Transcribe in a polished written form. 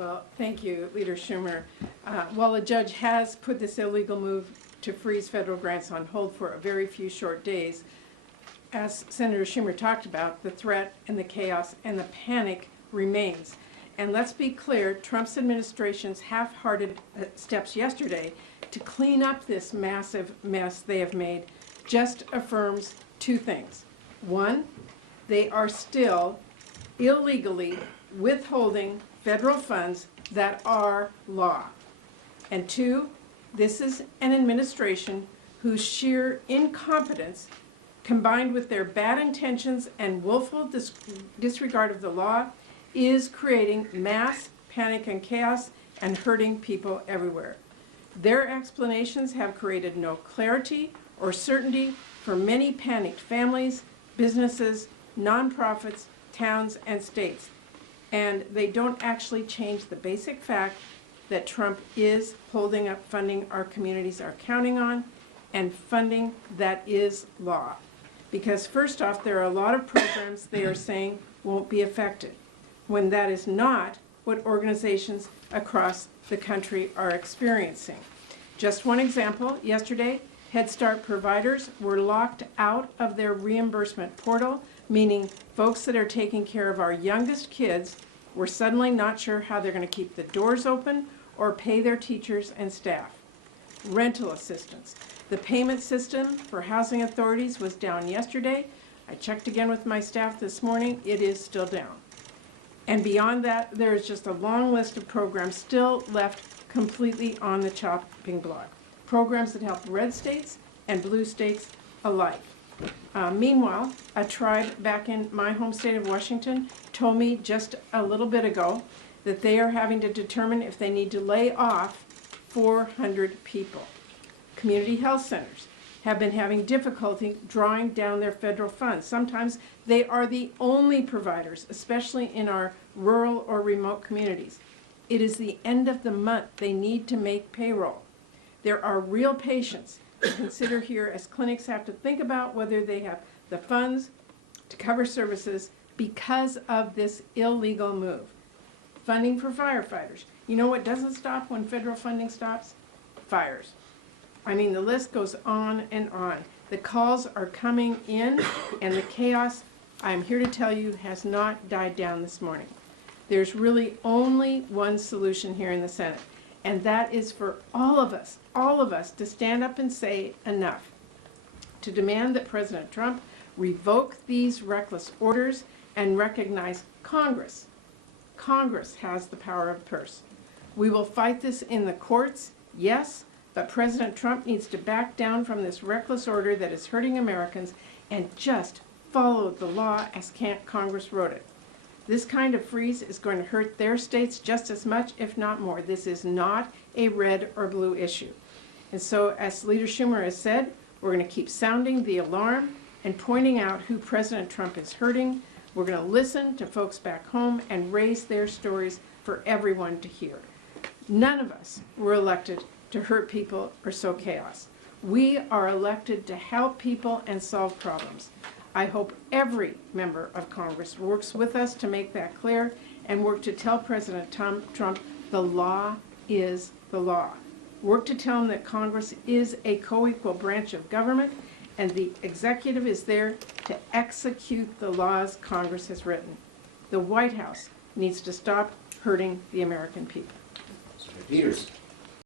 Well, thank you, Leader Schumer. While a judge has put this illegal move to freeze federal grants on hold for a very few short days, as Senator Schumer talked about, the threat and the chaos and the panic remains. And let's be clear, Trump's administration's half-hearted steps yesterday to clean up this massive mess they have made just affirms two things. One, they are still illegally withholding federal funds that are law. And two, this is an administration whose sheer incompetence, combined with their bad intentions and willful disregard of the law, is creating mass panic and chaos and hurting people everywhere. Their explanations have created no clarity or certainty for many panicked families, businesses, nonprofits, towns, and states. And they don't actually change the basic fact that Trump is holding up funding our communities are counting on, and funding that is law. Because first off, there are a lot of programs they are saying won't be affected, when that is not what organizations across the country are experiencing. Just one example, yesterday, Head Start providers were locked out of their reimbursement portal, meaning folks that are taking care of our youngest kids were suddenly not sure how they're going to keep the doors open or pay their teachers and staff. Rental assistance. The payment system for housing authorities was down yesterday. I checked again with my staff this morning. It is still down. And beyond that, there is just a long list of programs still left completely on the chopping block. Programs that help red states and blue states alike. Meanwhile, a tribe back in my home state of Washington told me just a little bit ago that they are having to determine if they need to lay off 400 people. Community health centers have been having difficulty drawing down their federal funds. Sometimes they are the only providers, especially in our rural or remote communities. It is the end of the month. They need to make payroll. There are real patients to consider here as clinics have to think about whether they have the funds to cover services because of this illegal move. Funding for firefighters. You know what doesn't stop when federal funding stops? Fires. I mean, the list goes on and on. The calls are coming in, and the chaos, I'm here to tell you, has not died down this morning. There's really only one solution here in the Senate, and that is for all of us to stand up and say enough, to demand that President Trump revoke these reckless orders and recognize Congress. Congress has the power of purse. We will fight this in the courts, yes, but President Trump needs to back down from this reckless order that is hurting Americans and just follow the law as Congress wrote it. This kind of freeze is going to hurt their states just as much, if not more. This is not a red or blue issue. And so, as Leader Schumer has said, we're going to keep sounding the alarm and pointing out who President Trump is hurting. We're going to listen to folks back home and raise their stories for everyone to hear. None of us were elected to hurt people or sow chaos. We are elected to help people and solve problems. I hope every member of Congress works with us to make that clear and work to tell President Trump the law is the law. Work to tell him that Congress is a co-equal branch of government and the executive is there to execute the laws Congress has written. The White House needs to stop hurting the American people. Peters.